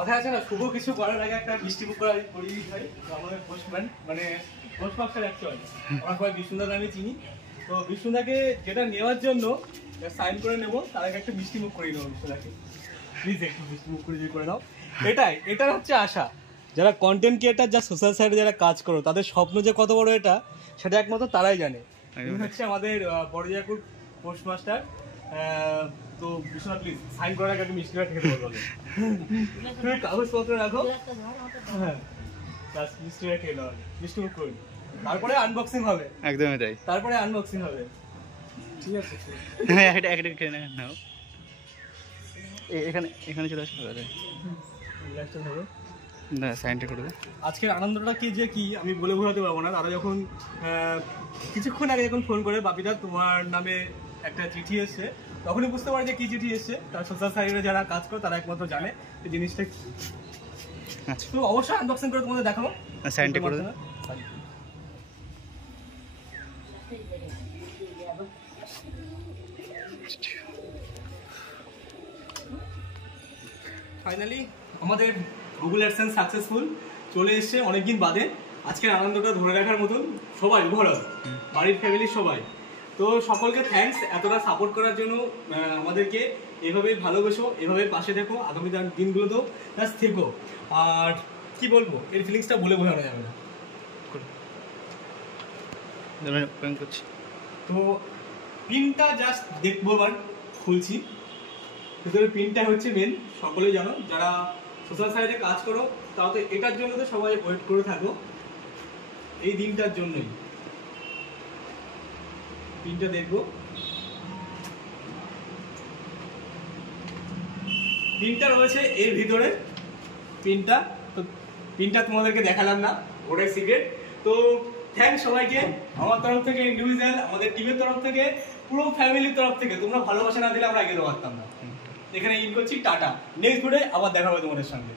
কথা আছে না, শুভ কিছু করার আগে একটা মিষ্টি মুখ করি হয়। আমাদের পোস্টম্যান মানে পোস্ট মাস্টার অ্যাকচুয়ালি আমরা সবাই বিষ্ণুদা নামে চিনি। তো বিষ্ণুদাকে যেটা নেওয়ার জন্য সাইন করে নেবো, তার আগে একটা মিষ্টি মুখ করিয়ে নেবো বিষ্ণুদাকে। প্লিজ একটু মিষ্টি মুখ করে দাও। এটা হচ্ছে আশা, যারা কন্টেন্ট ক্রিয়েটার, যা সোশ্যাল সাইডে যারা কাজ করো, তাদের স্বপ্ন যে কত বড় এটা সেটা একমাত্র তারাই জানে। হচ্ছে আমাদের বড়দিয়াকুর পোস্ট মাস্টার। তো বিশ্বনাথ প্লিজ সাইন করার আগে মিষ্টিটা খেতে বলবো। তুমি কাগজপত্র রাখো, হ্যাঁ মিষ্টিটা খেয়ে নেওয়া, মিষ্টি মুখ করে তারপরে আনবক্সিং হবে। একদমই তাই, তারপরে আনবক্সিং হবে। ঠিক আছে, একটা খেয়ে নাও। এখানে চলে আসো না, সাইনটা করে দাও। আজকের আনন্দটা কি আমি বলে বোঝাতে পারবো না। তারা যখন কিছুক্ষণ আগে যখন ফোন করে, বাপিদা তোমার নামে একটা চিঠি এসছে, তখনই বুঝতে পারে যে কি চিঠি এসছে। তার সোশ্যাল সাইডে যারা কাজ করে তারা একমাত্র জানে এই জিনিসটা কি। তো অবশ্যই আনবক্সিং করে তোমাদের দেখাবো। সাইনটা করে দাও। ফাইনালি আমাদের গুগল অ্যাডসেন্স সাকসেসফুল চলে এসছে অনেকদিন বাদে। আজকের আনন্দটা ধরে রাখার মতন সবাই ওভারঅল বাড়ির ফ্যামিলির সবাই। তো সকলকে থ্যাঙ্কস এতটা সাপোর্ট করার জন্য। আমাদেরকে এভাবেই ভালোবেসো, এভাবে পাশে থেকো, আগামী দিনগুলোতেও জাস্ট থেকো। আর কি বলবো, এর ফিলিংসটা বলে বোঝানো যাবে না। তো পিনটা জাস্ট দেখবো, এবার খুলছি। ভিতরে পিনটা হচ্ছে মেন, সকলেই জানো যারা সোশ্যাল সাইটে কাজ করো, তাও তো এটার জন্য তো সবাই ওয়েট করে থাকো, এই দিনটার জন্যই। পিনটা দেখবো, পিনটা রয়েছে এর ভিতরে। পিনটা তো পিনটা তোমাদেরকে দেখালাম না, ওটাই সিক্রেট। তো থ্যাঙ্কস সবাইকে আমার তরফ থেকে, ইন্ডিভিজুয়াল আমাদের টিমের তরফ থেকে, পুরো ফ্যামিলির তরফ থেকে। তোমরা ভালোবাসা না দিলে আমরা এগিয়ে পারতাম না। এখানে ইন করছি, টাটা। নেক্সট ভিডিওতে আবার দেখা হবে তোমাদের সঙ্গে।